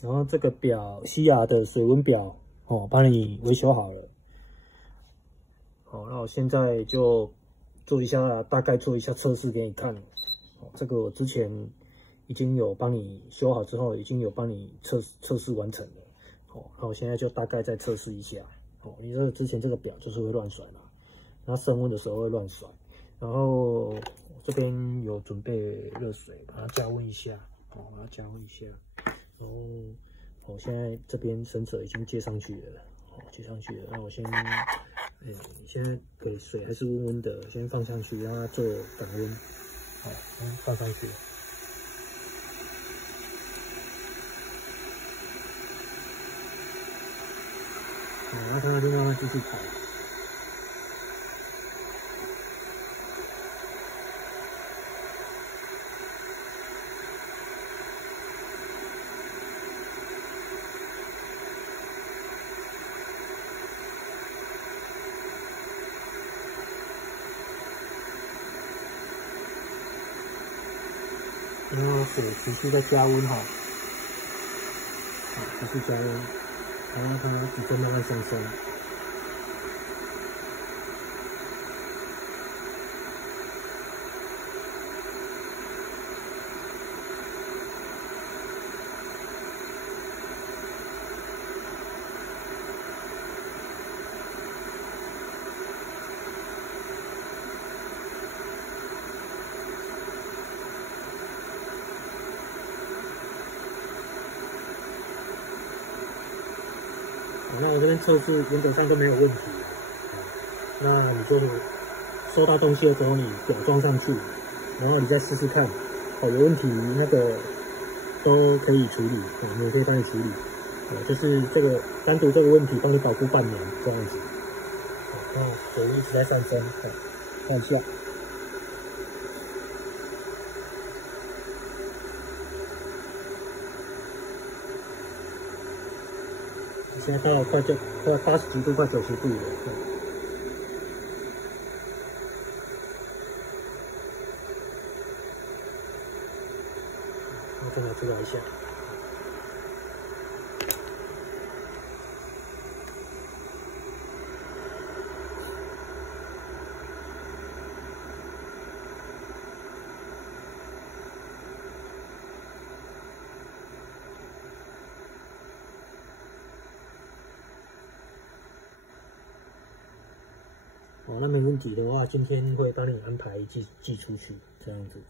然后这个表西亚的水温表哦，帮你维修好了。好，那我现在就做一下大概做一下测试给你看。哦，这个我之前已经有帮你修好之后，已经有帮你测试完成了。哦，那我现在就大概再测试一下。哦，你这之前这个表就是会乱甩嘛，然后升温的时候会乱甩。然后我这边有准备热水，把它加温一下。哦，把它加温一下。然后我现在这边绳扯已经接上去了。哦，接上去了。那我先，现在给水还是温温的，先放上去让它做感温。好，先放上去。好，然后它就慢慢继续跑。然后水持续在加温哈，好，持续加温，然后它体重慢慢上升。那我这边测试原则上都没有问题。那你说收到东西的时候，你表装上去，然后你再试试看，有问题那个都可以处理，我们可以帮你处理。就是这个单独这个问题帮你保护半年这样子。那水温一直在上升，看一下。现在到快80几度，快90度了。我再拿出来一下。哦，那没问题的话，今天会帮你安排寄出去，这样子。